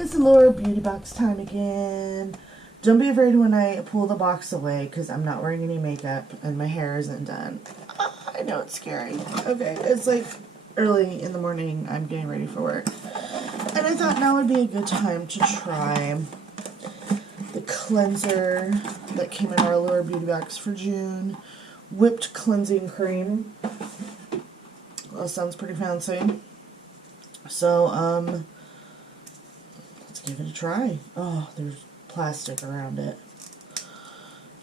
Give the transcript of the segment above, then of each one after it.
It's Allure Beauty Box time again. Don't be afraid when I pull the box away because I'm not wearing any makeup and my hair isn't done. I know it's scary. Okay, it's like early in the morning. I'm getting ready for work. And I thought now would be a good time to try the cleanser that came in our Allure Beauty Box for June. Whipped cleansing cream. Well, that sounds pretty fancy. So, let's give it a try. Oh, there's plastic around it.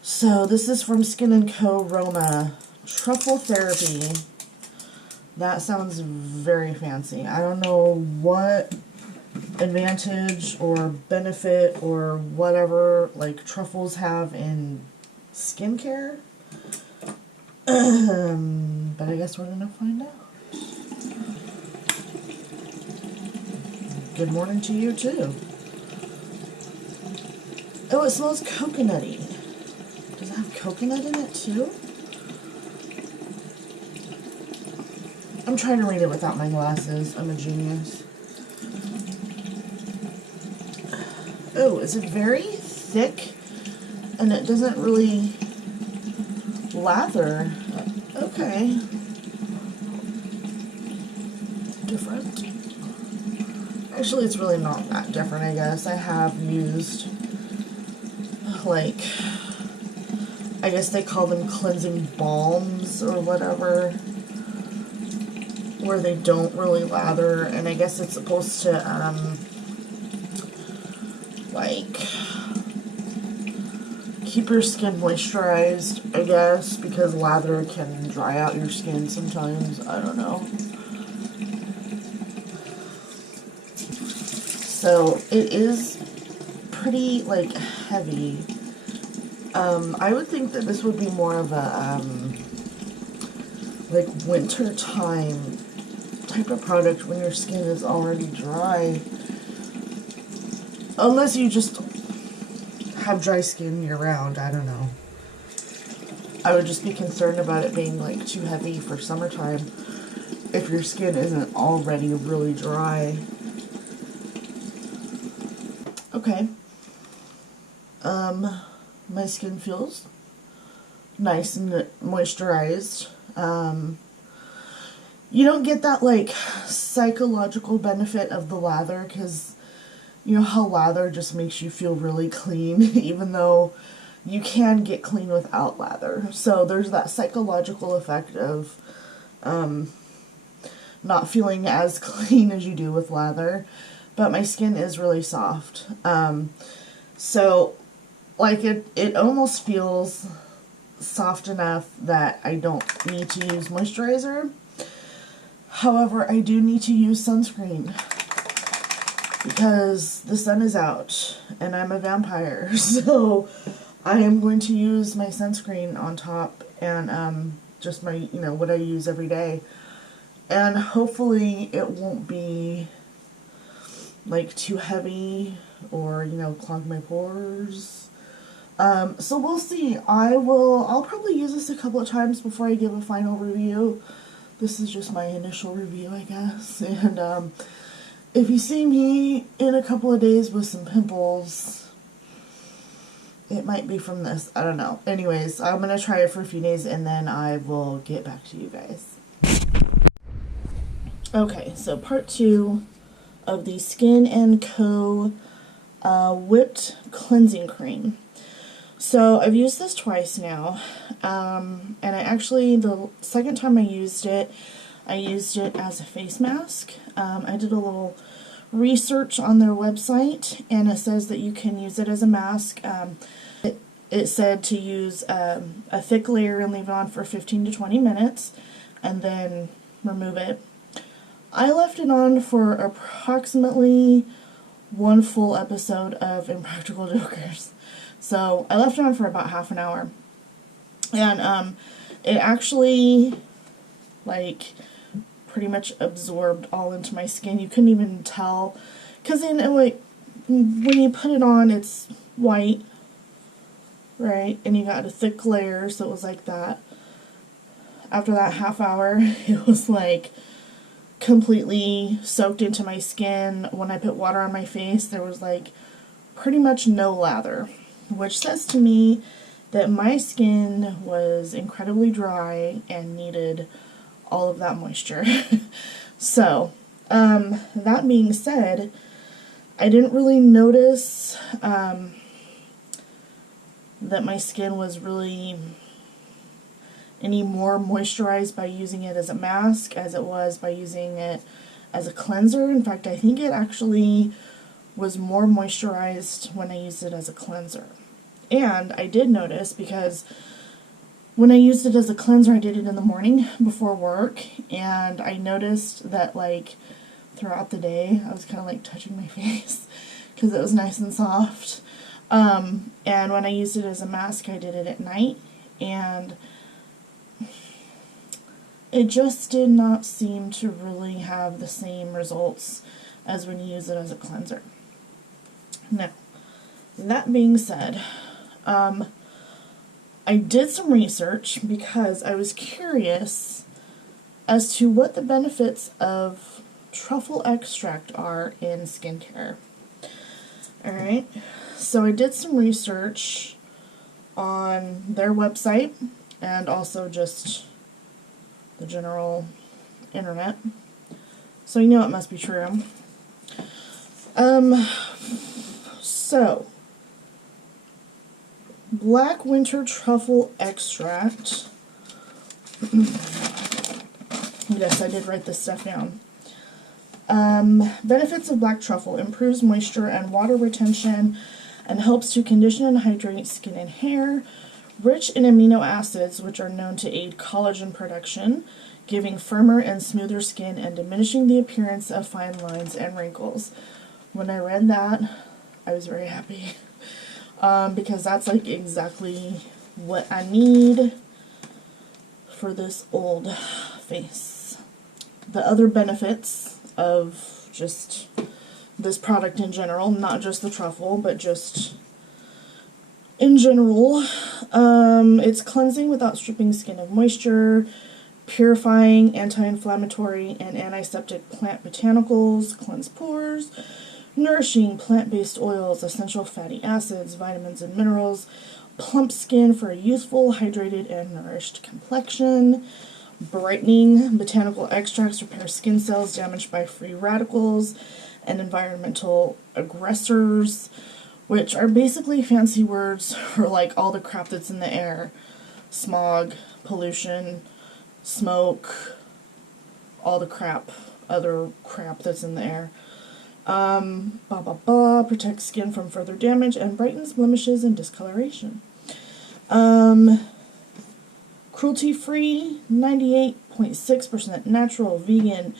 So this is from Skin & Co. Roma Truffle Therapy. That sounds very fancy. I don't know what advantage or benefit or whatever like truffles have in skincare. But I guess we're gonna find out. Good morning to you too. Oh, it smells coconutty. Does it have coconut in it too? I'm trying to read it without my glasses. I'm a genius. Oh, is it very thick? And it doesn't really lather. Okay. Different. Actually, it's really not that different, I guess. I have used, like, I guess they call them cleansing balms or whatever, where they don't really lather, and I guess it's supposed to, like, keep your skin moisturized, I guess, because lather can dry out your skin sometimes. I don't know. So it is pretty, like, heavy. I would think that this would be more of a, like, winter time type of product when your skin is already dry. Unless you just have dry skin year round, I don't know. I would just be concerned about it being, like, too heavy for summertime if your skin isn't already really dry. Okay. My skin feels nice and moisturized. You don't get that, like, psychological benefit of the lather, because you know how lather just makes you feel really clean, even though you can get clean without lather. So there's that psychological effect of not feeling as clean as you do with lather. But my skin is really soft. So, like, it almost feels soft enough that I don't need to use moisturizer. However, I do need to use sunscreen because the sun is out and I'm a vampire. So I am going to use my sunscreen on top and just my, you know, what I use every day. And hopefully it won't be like too heavy or, you know, clog my pores. So we'll see. I'll probably use this a couple of times before I give a final review. This is just my initial review, I guess. And if you see me in a couple of days with some pimples, it might be from this. I don't know. Anyways, I'm going to try it for a few days and then I will get back to you guys. Okay, so part 2 of the Skin & Co. Whipped Cleansing Cream. So I've used this twice now, and I actually, the second time I used it as a face mask. I did a little research on their website, and it says that you can use it as a mask. It said to use a thick layer and leave it on for 15 to 20 minutes, and then remove it. I left it on for approximately one full episode of Impractical Jokers. So I left it on for about half an hour. And it actually, like, pretty much absorbed all into my skin. You couldn't even tell. Because then, like, when you put it on, it's white, right? And you got a thick layer, so it was like that. After that half hour, it was like completely soaked into my skin. When I put water on my face, there was like pretty much no lather, which says to me that my skin was incredibly dry and needed all of that moisture. So, that being said, I didn't really notice that my skin was really any more moisturized by using it as a mask as it was by using it as a cleanser. In fact, I think it actually was more moisturized when I used it as a cleanser. And I did notice, because when I used it as a cleanser, I did it in the morning before work, and I noticed that like throughout the day I was kind of like touching my face because it was nice and soft. And when I used it as a mask, I did it at night, and it just did not seem to really have the same results as when you use it as a cleanser. Now, that being said, I did some research because I was curious as to what the benefits of truffle extract are in skincare. Alright, so I did some research on their website and also just the general internet, so you know it must be true. So black winter truffle extract. Yes, I did write this stuff down. Benefits of black truffle: improves moisture and water retention and helps to condition and hydrate skin and hair. Rich in amino acids, which are known to aid collagen production, giving firmer and smoother skin and diminishing the appearance of fine lines and wrinkles. When I read that, I was very happy. Because that's like exactly what I need for this old face. The other benefits of just this product in general, not just the truffle, but just in general, it's cleansing without stripping skin of moisture, purifying, anti-inflammatory, and antiseptic plant botanicals, cleanse pores, nourishing plant-based oils, essential fatty acids, vitamins and minerals, plump skin for a youthful, hydrated, and nourished complexion. Brightening, botanical extracts repair skin cells damaged by free radicals and environmental aggressors, which are basically fancy words for like all the crap that's in the air. Smog, pollution, smoke, all the crap, other crap that's in the air. Protects skin from further damage and brightens blemishes and discoloration. Cruelty-free, 98.6% natural, vegan,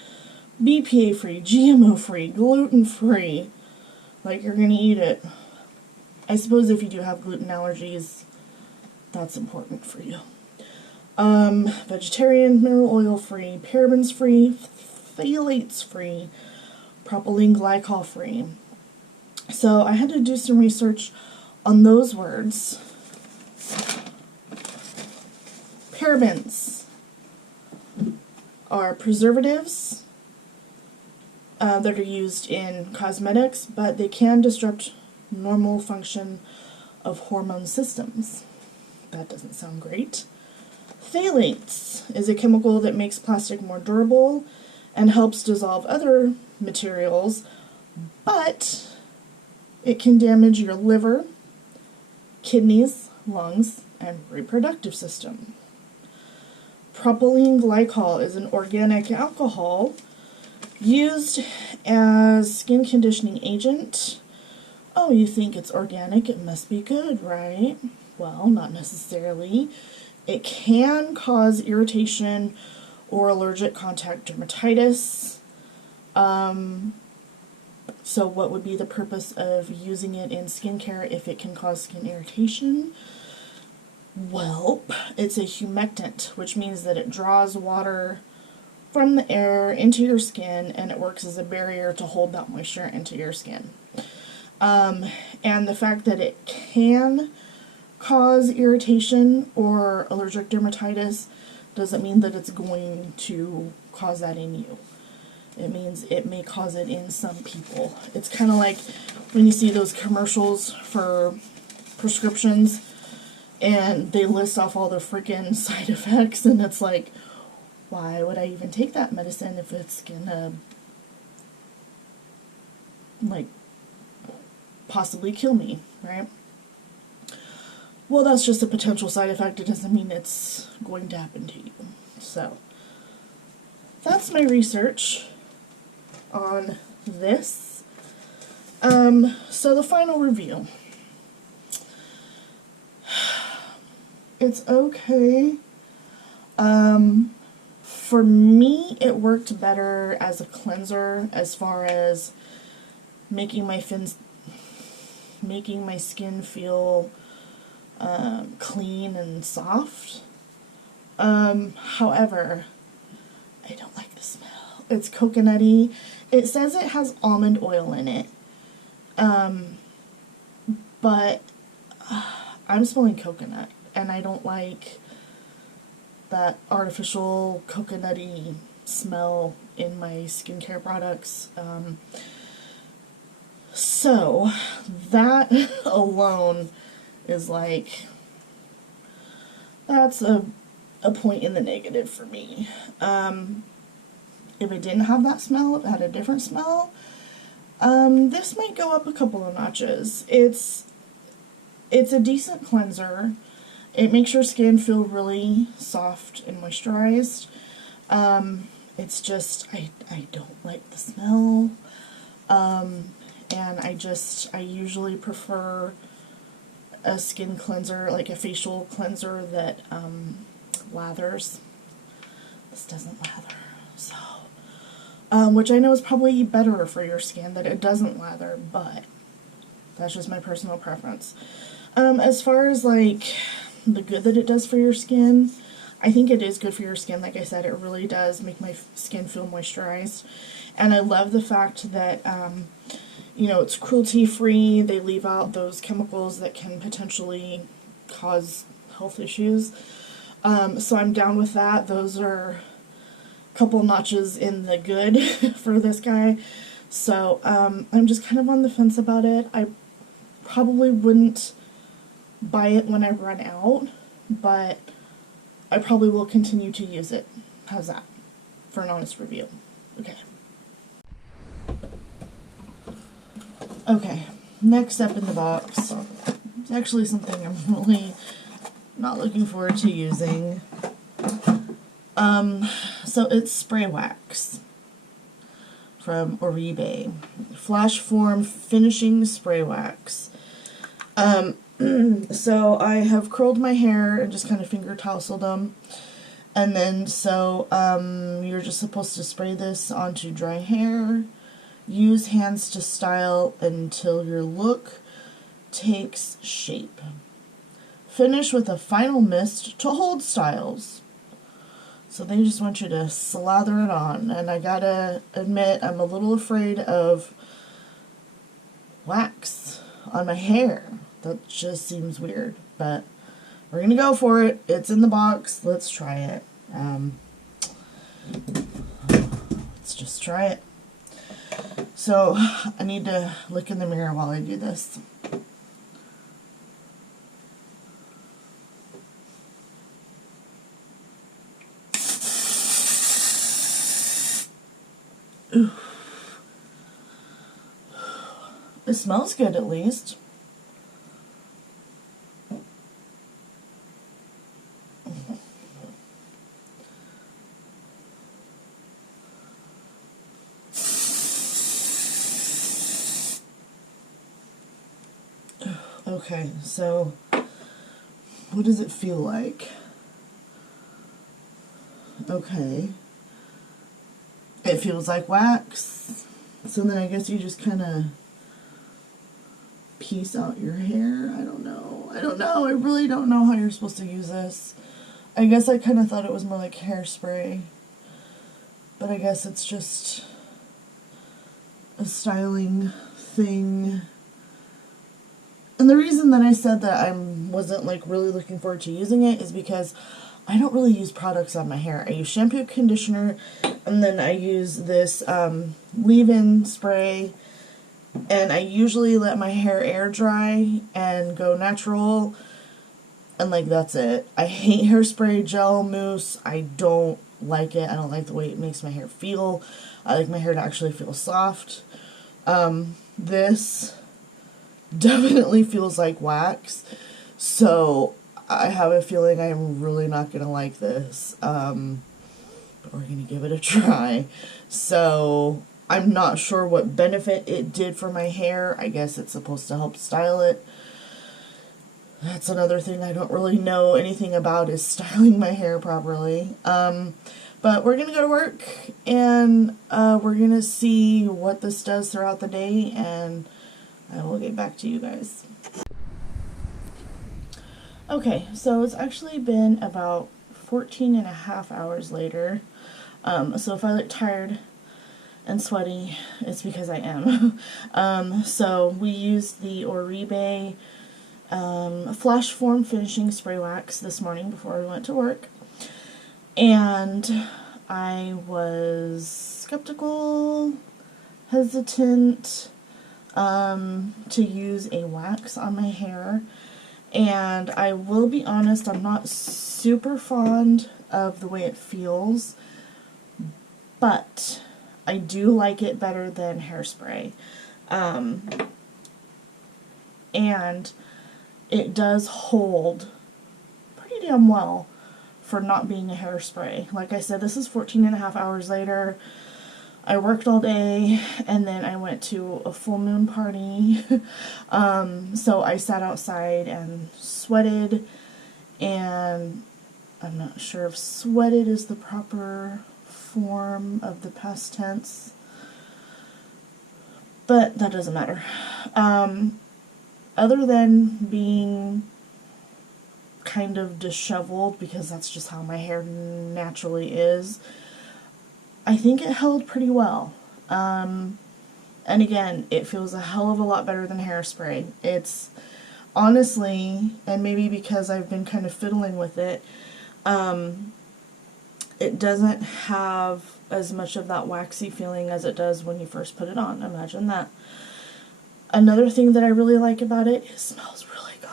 BPA-free, GMO-free, gluten-free. Like, you're gonna eat it. I suppose if you do have gluten allergies, that's important for you. Vegetarian, mineral oil-free, parabens-free, phthalates-free, propylene glycol-free. So I had to do some research on those words. Parabens are preservatives that are used in cosmetics, but they can disrupt normal function of hormone systems. That doesn't sound great. Phthalates is a chemical that makes plastic more durable and helps dissolve other materials, but it can damage your liver, kidneys, lungs, and reproductive system. Propylene glycol is an organic alcohol used as skin conditioning agent. Oh, you think it's organic, it must be good, right? Well, not necessarily. It can cause irritation or allergic contact dermatitis. So what would be the purpose of using it in skincare if it can cause skin irritation? Well, it's a humectant, which means that it draws water from the air into your skin, and it works as a barrier to hold that moisture into your skin. And the fact that it can cause irritation or allergic dermatitis doesn't mean that it's going to cause that in you. it means it may cause it in some people. It's kind of like when you see those commercials for prescriptions and they list off all the freaking side effects, and it's like, why would I even take that medicine if it's gonna, like, possibly kill me, right? Well, that's just a potential side effect. It doesn't mean it's going to happen to you. So, that's my research on this. So the final review. It's okay. For me, it worked better as a cleanser as far as making my skin feel clean and soft. However, I don't like the smell. It's coconutty. It says it has almond oil in it. But I'm smelling coconut, and I don't like that artificial coconutty smell in my skincare products. So that alone is like, that's a point in the negative for me. If it didn't have that smell, if it had a different smell, this might go up a couple of notches. It's a decent cleanser. It makes your skin feel really soft and moisturized. It's just, I don't like the smell. And I usually prefer a skin cleanser, like a facial cleanser that lathers. This doesn't lather, so. Which I know is probably better for your skin that it doesn't lather, but that's just my personal preference. As far as like the good that it does for your skin, I think it is good for your skin. Like I said, it really does make my skin feel moisturized. And I love the fact that, you know, it's cruelty-free. They leave out those chemicals that can potentially cause health issues. So I'm down with that. Those are a couple notches in the good for this guy. So I'm just kind of on the fence about it. I probably wouldn't buy it when I run out, but I probably will continue to use it. How's that for an honest review? Okay, next up in the box, it's actually something I'm really not looking forward to using. So it's spray wax from Oribe. Flash Form Finishing Spray Wax. So I have curled my hair and just kind of finger tousled them. And then so you're just supposed to spray this onto dry hair. Use hands to style until your look takes shape. Finish with a final mist to hold styles. So they just want you to slather it on. And I gotta admit, I'm a little afraid of wax on my hair. That just seems weird. But we're gonna go for it. It's in the box. Let's try it. Let's just try it. So I need to look in the mirror while I do this. Ooh. It smells good at least. Okay, so what does it feel like? Okay. It feels like wax. So then I guess you just kind of piece out your hair. I don't know. I really don't know how you're supposed to use this. I guess I kind of thought it was more like hairspray. But I guess it's just a styling thing. And the reason that I said that I wasn't like really looking forward to using it is because I don't really use products on my hair. I use shampoo, conditioner, and then I use this leave-in spray, and I usually let my hair air dry and go natural, and like that's it. I hate hairspray, gel, mousse. I don't like it. I don't like the way it makes my hair feel. I like my hair to actually feel soft. This definitely feels like wax, so I have a feeling I'm really not going to like this, but we're going to give it a try. So I'm not sure what benefit it did for my hair. I guess it's supposed to help style it. That's another thing I don't really know anything about, is styling my hair properly. But we're going to go to work, and we're going to see what this does throughout the day, and I will get back to you guys. Okay, so it's actually been about 14 and a half hours later. So if I look tired and sweaty, it's because I am. So we used the Oribe Flash Form Finishing Spray Wax this morning before we went to work. And I was skeptical, hesitant to use a wax on my hair. And I will be honest, I'm not super fond of the way it feels, but I do like it better than hairspray. And it does hold pretty damn well for not being a hairspray. Like I said, this is 14 and a half hours later. I worked all day, and then I went to a full moon party. So I sat outside and sweated, and I'm not sure if sweated is the proper form of the past tense, but that doesn't matter. Other than being kind of disheveled, because that's just how my hair naturally is, I think it held pretty well. And again, it feels a hell of a lot better than hairspray. It's honestly, and maybe because I've been kind of fiddling with it, it doesn't have as much of that waxy feeling as it does when you first put it on. Imagine that. Another thing that I really like about it, it smells really good.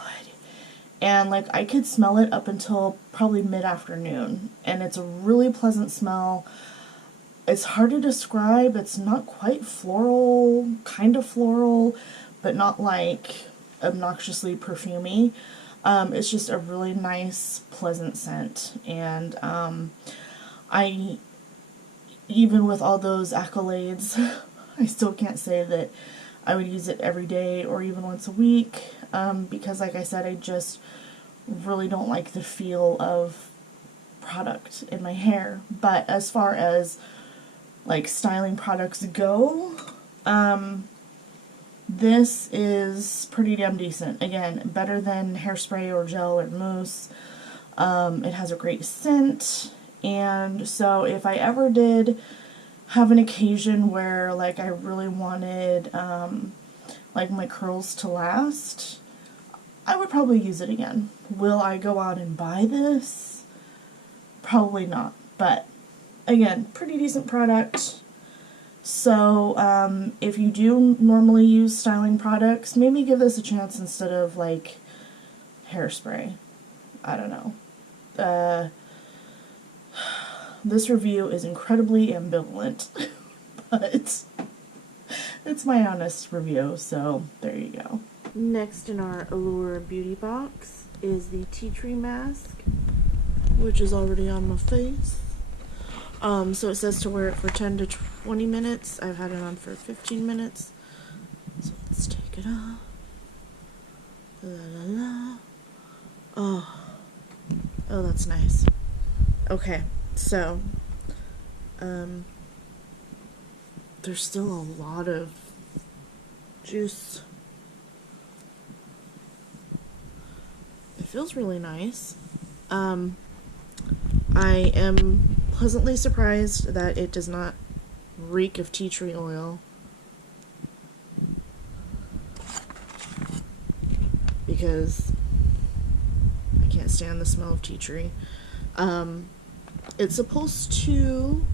And like, I could smell it up until probably mid-afternoon, and it's a really pleasant smell. It's hard to describe. It's not quite floral, kind of floral, but not like obnoxiously perfumey. It's just a really nice, pleasant scent. And I, even with all those accolades, I still can't say that I would use it every day or even once a week, because like I said, I just really don't like the feel of product in my hair. But as far as like styling products go, this is pretty damn decent. Again, better than hairspray or gel or mousse. It has a great scent, and so if I ever did have an occasion where like I really wanted like my curls to last, I would probably use it again. Will I go out and buy this? Probably not, but again, pretty decent product. So if you do normally use styling products, maybe give this a chance instead of like hairspray. I don't know. This review is incredibly ambivalent, but it's my honest review, so there you go. Next in our Allure Beauty Box is the tea tree mask, which is already on my face. So it says to wear it for 10 to 20 minutes. I've had it on for 15 minutes. So let's take it off. La la la. Oh, that's nice. Okay, so there's still a lot of juice. It feels really nice. I am pleasantly surprised that it does not reek of tea tree oil, because I can't stand the smell of tea tree. It's supposed to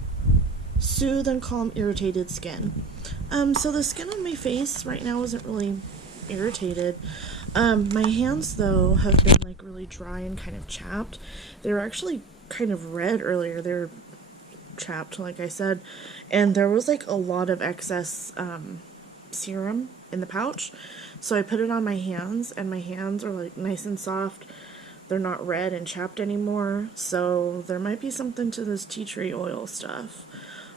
soothe and calm irritated skin. So the skin on my face right now isn't really irritated. My hands though have been like really dry and kind of chapped. They were actually kind of red earlier. They're chapped, like I said, and there was like a lot of excess serum in the pouch. So I put it on my hands, and my hands are like nice and soft. They're not red and chapped anymore. So there might be something to this tea tree oil stuff.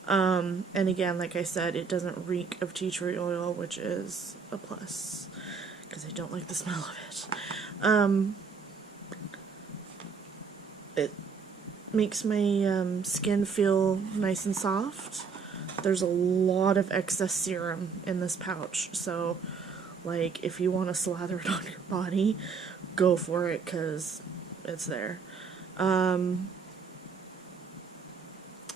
And again, like I said, it doesn't reek of tea tree oil, which is a plus, because I don't like the smell of it. It makes my skin feel nice and soft. There's a lot of excess serum in this pouch, so like if you want to slather it on your body, go for it, because it's there.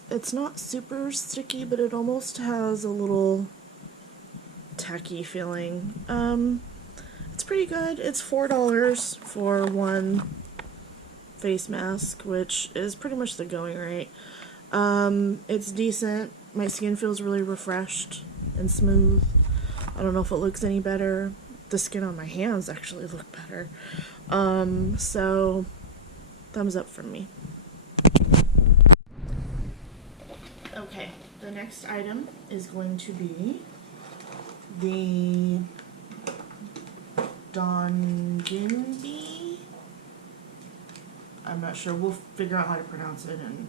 It's not super sticky, but it almost has a little tacky feeling. It's pretty good. It's $4 for one face mask, which is pretty much the going rate. It's decent. My skin feels really refreshed and smooth. I don't know if it looks any better. The skin on my hands actually look better. So thumbs up from me. Okay, the next item is going to be the Donginbi. I'm not sure. We'll figure out how to pronounce it and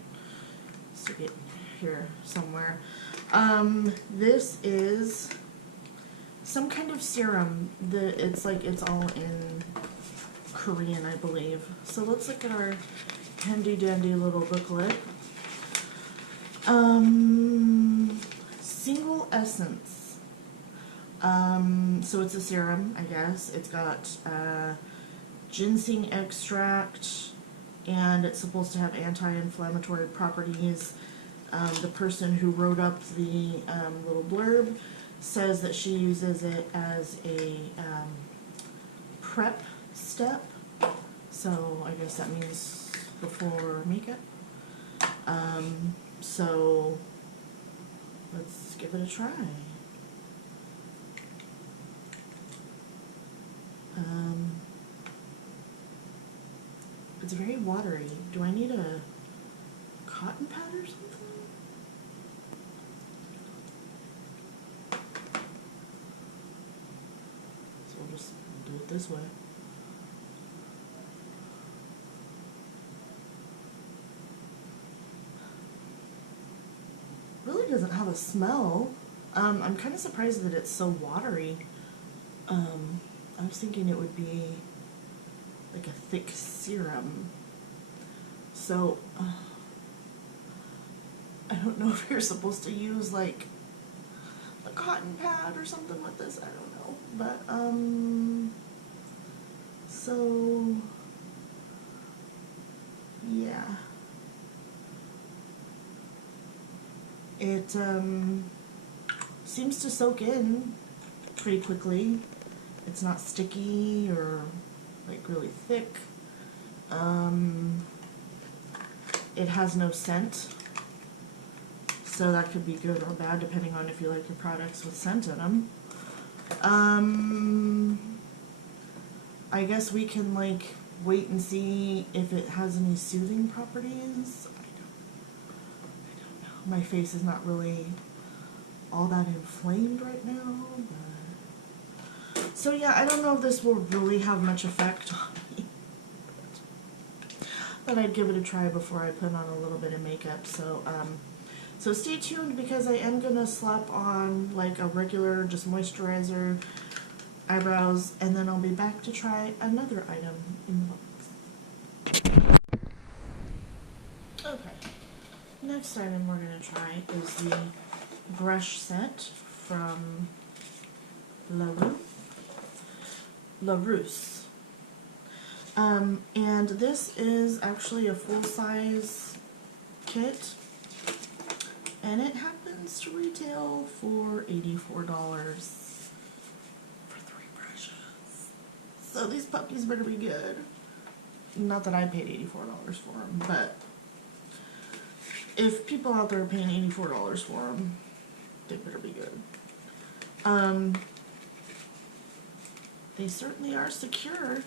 stick it here somewhere. This is some kind of serum. It's all in Korean, I believe. So let's look at our handy dandy little booklet. Single essence. So it's a serum, I guess. It's got ginseng extract, and it's supposed to have anti-inflammatory properties. The person who wrote up the little blurb says that she uses it as a prep step. So I guess that means before makeup. So let's give it a try. It's very watery. Do I need a cotton pad or something? So we'll just do it this way. Really doesn't have a smell. I'm kind of surprised that it's so watery. I was thinking it would be like a thick serum. So I don't know if you're supposed to use like a cotton pad or something with this. I don't know, but so yeah. It seems to soak in pretty quickly. It's not sticky or like really thick. It has no scent, so that could be good or bad depending on if you like your products with scent in them. I guess we can like wait and see if it has any soothing properties. I don't know. My face is not really all that inflamed right now, but so yeah, I don't know if this will really have much effect on me. But I'd give it a try before I put on a little bit of makeup. So so stay tuned, because I am gonna slap on like a regular just moisturizer, eyebrows, and then I'll be back to try another item in the box. Okay, next item we're gonna try is the brush set from LaRousse. And this is actually a full-size kit, and it happens to retail for $84 for 3 brushes. So these puppies better be good. Not that I paid $84 for them, but if people out there are paying $84 for them, they better be good. They certainly are secure.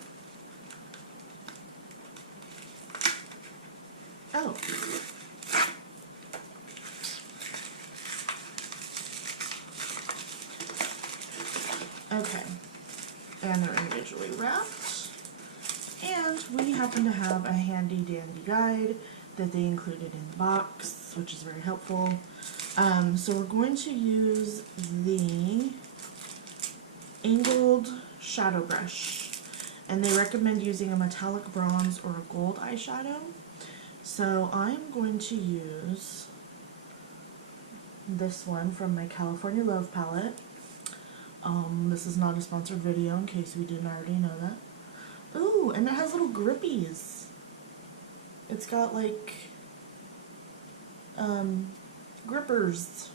Oh. Okay. And they're individually wrapped. And we happen to have a handy dandy guide that they included in the box, which is very helpful. So we're going to use the angled shadow brush, and they recommend using a metallic bronze or a gold eyeshadow. So I'm going to use this one from my California Love palette. This is not a sponsored video in case we didn't already know that. Ooh, and it has little grippies. It's got like grippers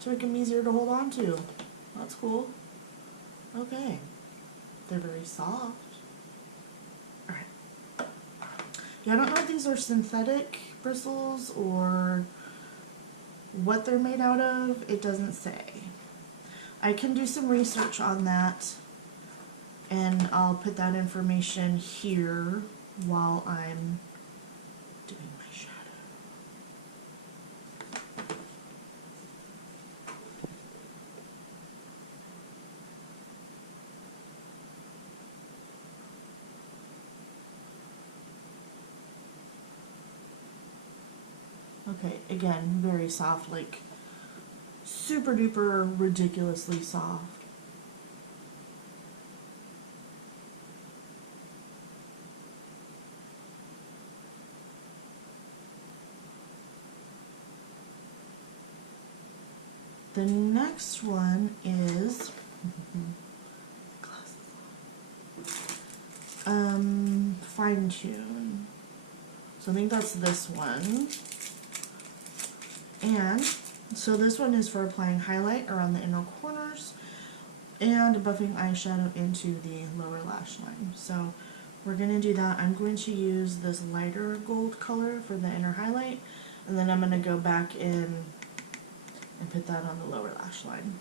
to make them easier to hold on to. That's cool. Okay. They're very soft. Alright. Yeah, I don't know if these are synthetic bristles or what they're made out of. It doesn't say. I can do some research on that, and I'll put that information here while I'm doing my shadow. Okay, again, very soft, like super duper ridiculously soft. The next one is fine tune. So I think that's this one. And so this one is for applying highlight around the inner corners and buffing eyeshadow into the lower lash line. So we're going to do that. I'm going to use this lighter gold color for the inner highlight, and then I'm going to go back in and put that on the lower lash line.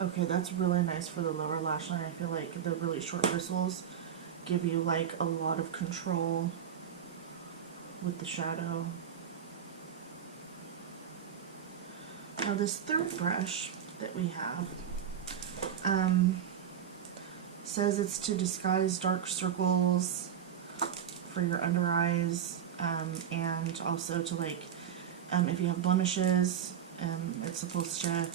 Okay, that's really nice for the lower lash line. I feel like the really short bristles give you like a lot of control with the shadow. Now this third brush that we have says it's to disguise dark circles for your under eyes, and also to like if you have blemishes, it's supposed to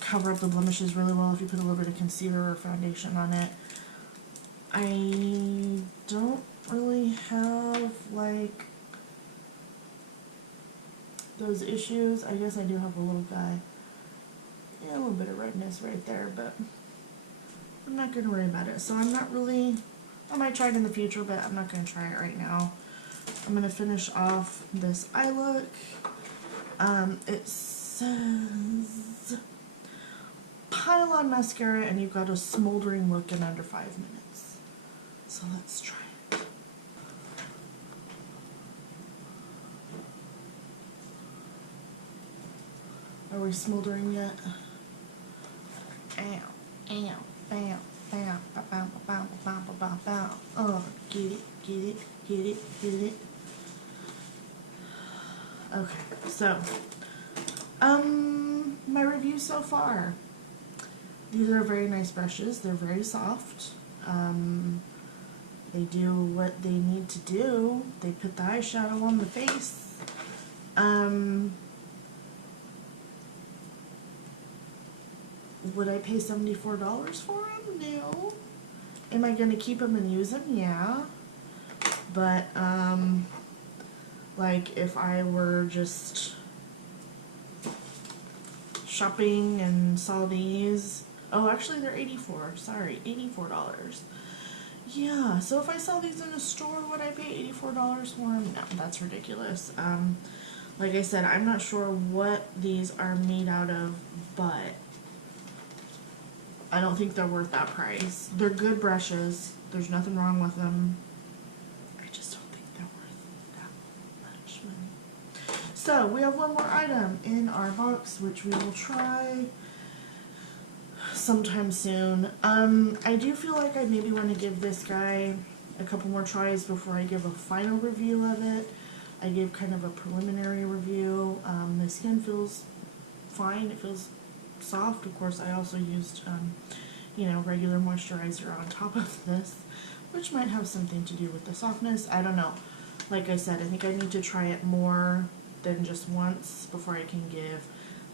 cover up the blemishes really well if you put a little bit of concealer or foundation on it. I don't really have like those issues. I guess I do have a little guy. Yeah, a little bit of redness right there, but I'm not going to worry about it. So I'm not really, I might try it in the future, but I'm not going to try it right now. I'm going to finish off this eye look. It says pile on mascara and you've got a smoldering look in under 5 minutes. So let's try it. Are we smoldering yet? Ow, ow, bam, bam, bam, bam, bam, bam, bam, bam. Oh, get it, get it, get it, get it. Okay, so my review so far. These are very nice brushes. They're very soft. They do what they need to do. They put the eyeshadow on the face. Would I pay $74 for them? No. Am I going to keep them and use them? Yeah. But, like, if I were just shopping and saw these, oh, actually they're $84, sorry, $84. Yeah, so if I saw these in a store, would I pay $84 for them? No, that's ridiculous. Like I said, I'm not sure what these are made out of, but I don't think they're worth that price. They're good brushes. There's nothing wrong with them. I just don't think they're worth that much money. So we have one more item in our box, which we will try sometime soon. I do feel like I maybe want to give this guy a couple more tries before I give a final review of it. I gave kind of a preliminary review. The skin feels fine. It feels soft. Of course, I also used, you know, regular moisturizer on top of this, which might have something to do with the softness. I don't know. Like I said, I think I need to try it more than just once before I can give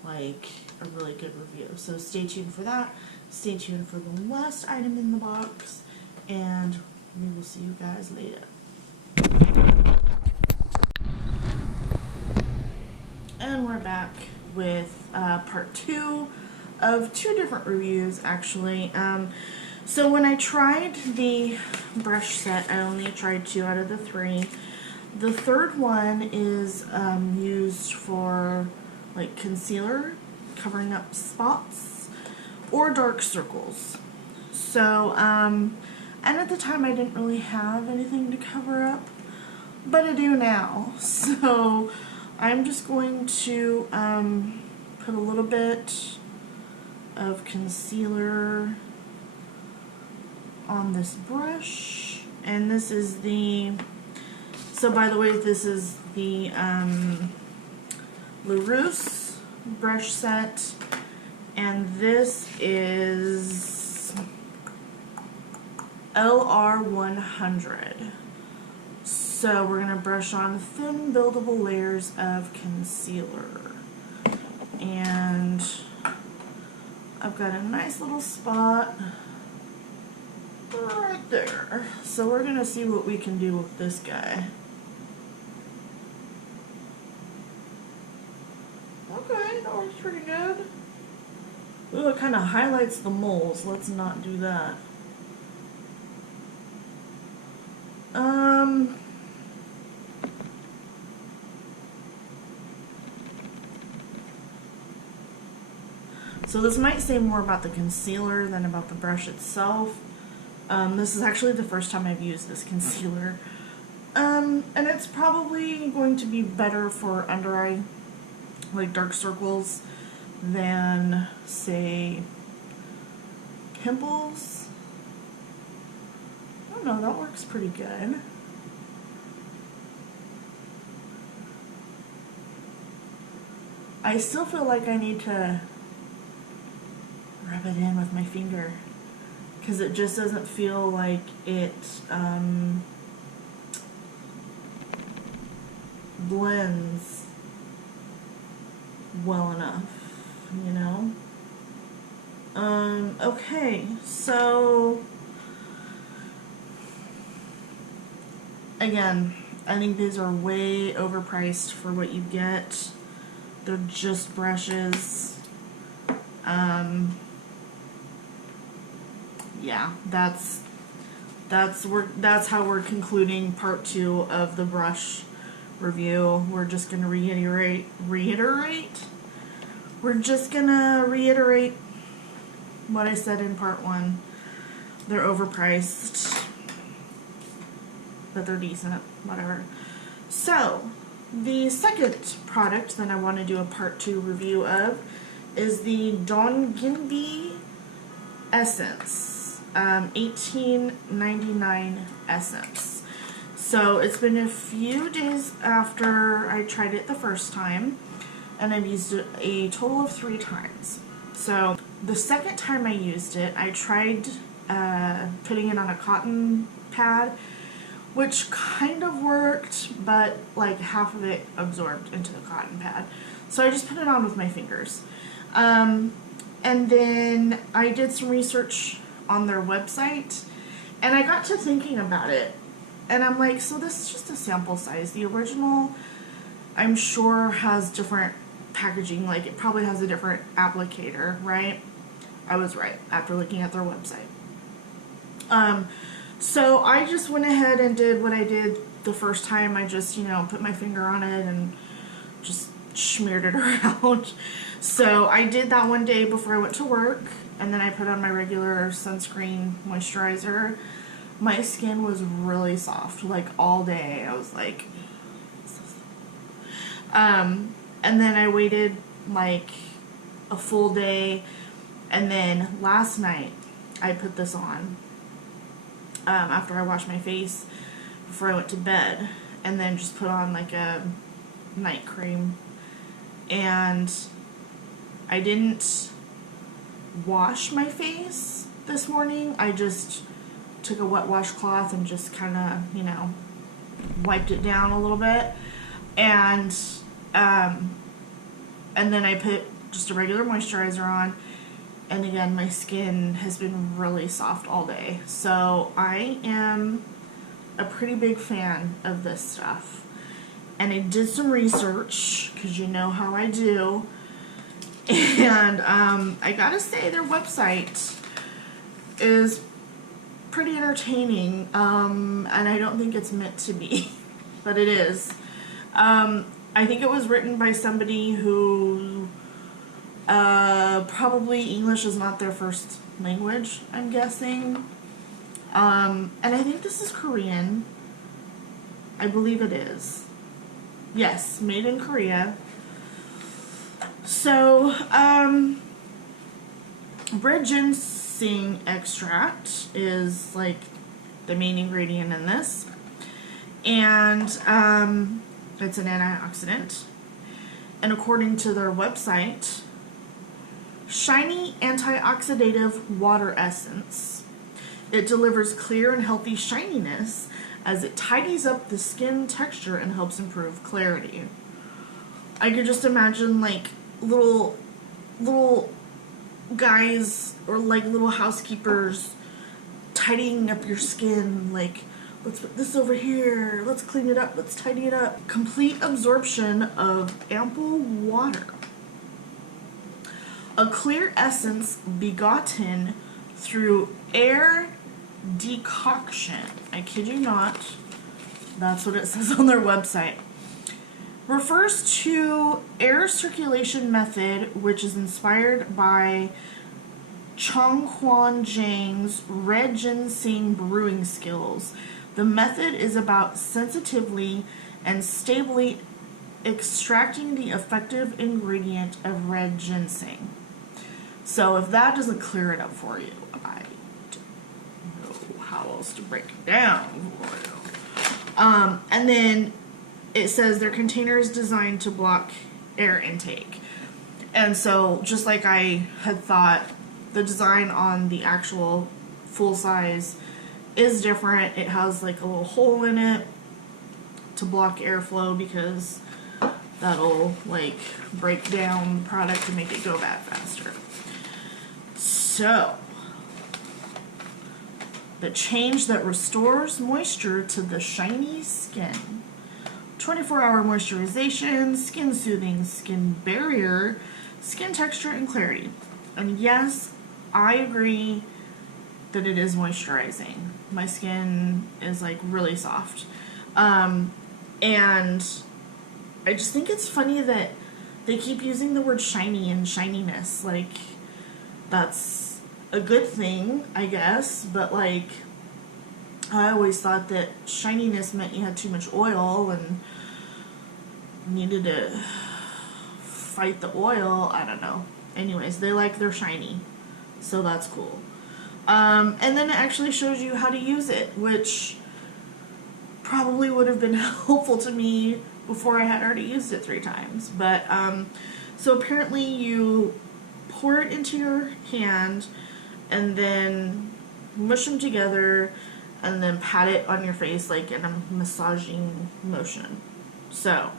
like a really good review. So stay tuned for that. Stay tuned for the last item in the box, and we will see you guys later. And we're back with part 2 of 2 different reviews, actually. So when I tried the brush set, I only tried 2 out of the 3. The third one is used for like concealer, covering up spots, or dark circles. So, and at the time I didn't really have anything to cover up, but I do now. So I'm just going to put a little bit of concealer on this brush, and this is the, so by the way, this is the LaRousse brush set, and this is LR100. So we're going to brush on thin buildable layers of concealer, and I've got a nice little spot right there. So we're going to see what we can do with this guy. Okay, that works pretty good. Ooh, it kind of highlights the moles. Let's not do that. So this might say more about the concealer than about the brush itself. This is actually the first time I've used this concealer. And it's probably going to be better for under eye, like dark circles, than, say, pimples. I don't know, that works pretty good. I still feel like I need to rub it in with my finger, because it just doesn't feel like it blends well enough, you know? Okay, so again, I think these are way overpriced for what you get. They're just brushes. Yeah, that's how we're concluding part 2 of the brush review. We're just gonna reiterate. We're just gonna reiterate what I said in part 1. They're overpriced, but they're decent, whatever. So the second product that I want to do a part 2 review of is the Dawn Ginby Essence, $18.99 Essence. So it's been a few days after I tried it the first time, and I've used it a total of 3 times. So the second time I used it, I tried putting it on a cotton pad, which kind of worked, but like half of it absorbed into the cotton pad. So I just put it on with my fingers. And then I did some research on their website, and I got to thinking about it. And I'm like, so this is just a sample size. The original, I'm sure, has different packaging. Like, it probably has a different applicator, right? I was right after looking at their website. So I just went ahead and did what I did the first time. I just, put my finger on it and just smeared it around. So I did that one day before I went to work, and then I put on my regular sunscreen moisturizer. My skin was really soft, like all day. I was like, and then I waited like a full day, and then last night I put this on after I washed my face before I went to bed, and then just put on like a night cream. And I didn't wash my face this morning. I just took a wet washcloth and just kind of, wiped it down a little bit. And then I put just a regular moisturizer on. And again, my skin has been really soft all day. So I am a pretty big fan of this stuff. And I did some research, because you know how I do. And I gotta say, their website is pretty entertaining. And I don't think it's meant to be, but it is. I think it was written by somebody who probably English is not their first language, I'm guessing. And I think this is Korean. I believe it is. Yes, made in Korea. So, red ginseng extract is like the main ingredient in this. And it's an antioxidant. And according to their website, shiny antioxidative water essence. It delivers clear and healthy shininess as it tidies up the skin texture and helps improve clarity. I could just imagine like little guys or like little housekeepers tidying up your skin, like, let's put this over here, let's clean it up, let's tidy it up. Complete absorption of ample water. A clear essence begotten through air decoction. I kid you not. That's what it says on their website. Refers to air circulation method, which is inspired by Chonghuan Zhang's red ginseng brewing skills. The method is about sensitively and stably extracting the effective ingredient of red ginseng. So if that doesn't clear it up for you, I don't know how else to break it down for you. And then it says their container is designed to block air intake. And so just like I had thought, the design on the actual full size is different. It has like a little hole in it to block airflow, because that'll like break down the product to make it go bad faster. So, the change that restores moisture to the shiny skin. 24-hour moisturization, skin soothing, skin barrier, skin texture, and clarity. And yes, I agree that it is moisturizing. My skin is like really soft. And I just think it's funny that they keep using the word shiny and shininess. Like, that's a good thing, I guess, but like, I always thought that shininess meant you had too much oil and needed to fight the oil. I don't know. Anyways, they like their shiny, so that's cool. And then it actually shows you how to use it, which probably would have been helpful to me before I had already used it 3 times. But, so apparently you pour it into your hand and then mush them together and then pat it on your face like in a massaging motion. So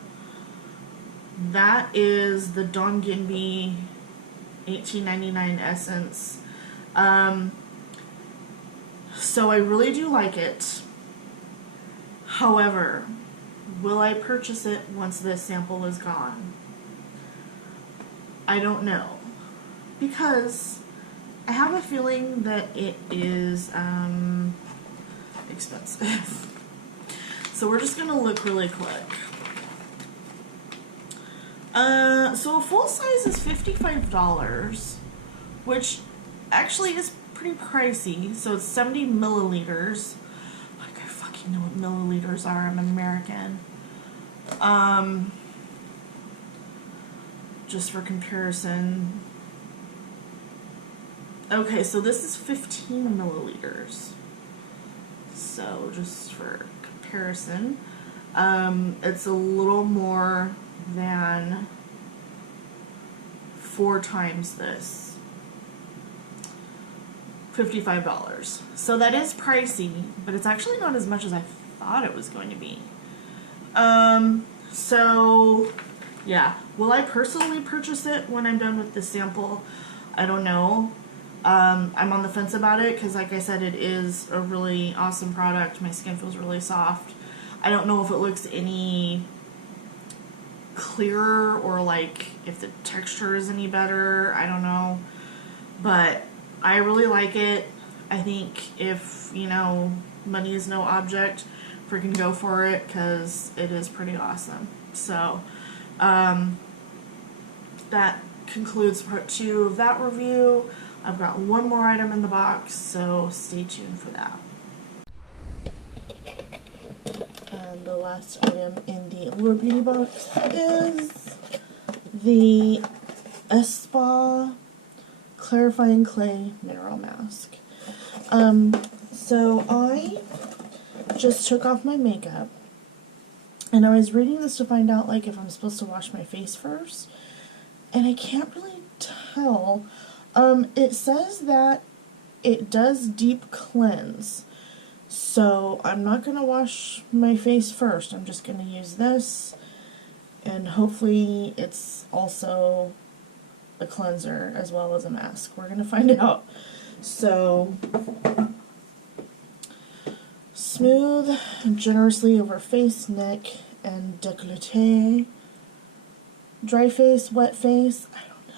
that is the Dawn Ginby $18.99 essence. So I really do like it. However, will I purchase it once this sample is gone? I don't know, because I have a feeling that it is expensive. So we're just gonna look really quick. So a full size is $55, which actually is pretty pricey. So it's 70 milliliters. Like, I fucking know what milliliters are. I'm American. Just for comparison. Okay, so this is 15 milliliters. So just for comparison, it's a little more than 4 times this. $55. So that is pricey, but it's actually not as much as I thought it was going to be. So yeah, will I personally purchase it when I'm done with the sample? I don't know. I'm on the fence about it because, like I said, it is a really awesome product. My skin feels really soft. I don't know if it looks any clearer or like if the texture is any better. I don't know, but I really like it. I think if, you know, money is no object, freaking go for it because it is pretty awesome. So that concludes part 2 of that review. I've got one more item in the box, so stay tuned for that. And the last item in the Allure Beauty Box is the Spa Clarifying Clay Mineral Mask. So I just took off my makeup, and I was reading this to find out like if I'm supposed to wash my face first, and I can't really tell. It says that it does deep cleanse, so I'm not going to wash my face first. I'm just going to use this, and hopefully it's also a cleanser as well as a mask. We're going to find out. So, smooth generously over face, neck, and décolleté. Dry face, wet face, I don't know.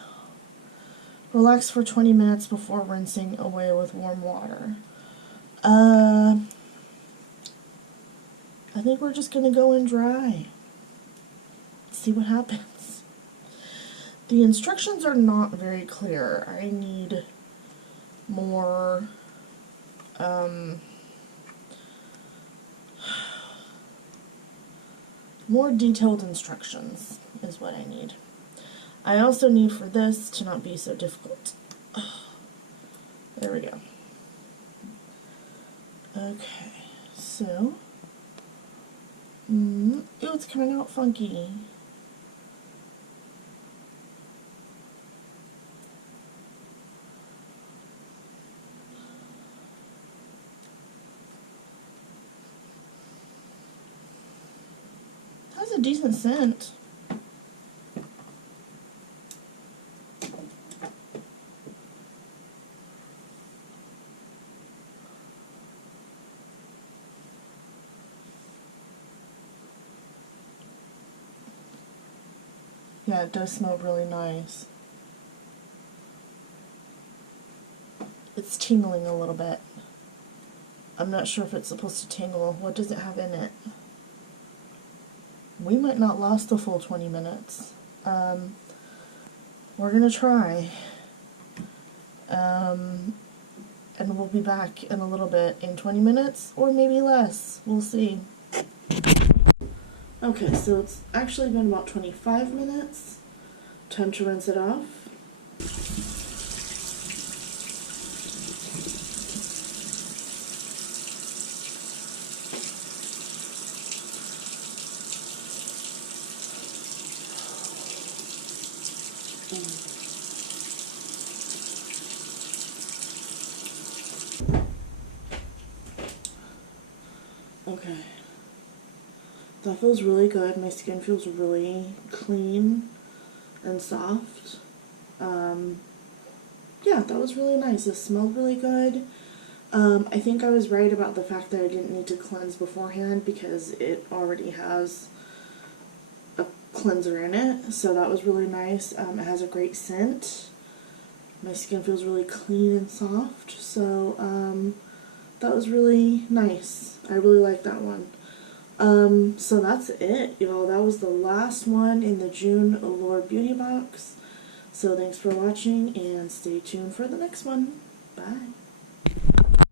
Relax for 20 minutes before rinsing away with warm water. I think we're just going to go in dry. See what happens. The instructions are not very clear. I need more more detailed instructions is what I need. I also need for this to not be so difficult. There we go. Okay, so ew, it's coming out funky. That's a decent scent. Yeah, it does smell really nice. It's tingling a little bit. I'm not sure if it's supposed to tingle. What does it have in it? We might not last the full 20 minutes. We're gonna try. And we'll be back in a little bit, in 20 minutes, or maybe less. We'll see. Okay, so it's actually been about 25 minutes. Time to rinse it off. Okay. That feels really good. My skin feels really clean and soft. Yeah, that was really nice. It smelled really good. I think I was right about the fact that I didn't need to cleanse beforehand because it already has a cleanser in it, so that was really nice. It has a great scent. My skin feels really clean and soft, so that was really nice. I really like that one. So that's it, y'all. That was the last one in the June Allure Beauty Box. So thanks for watching and stay tuned for the next one. Bye.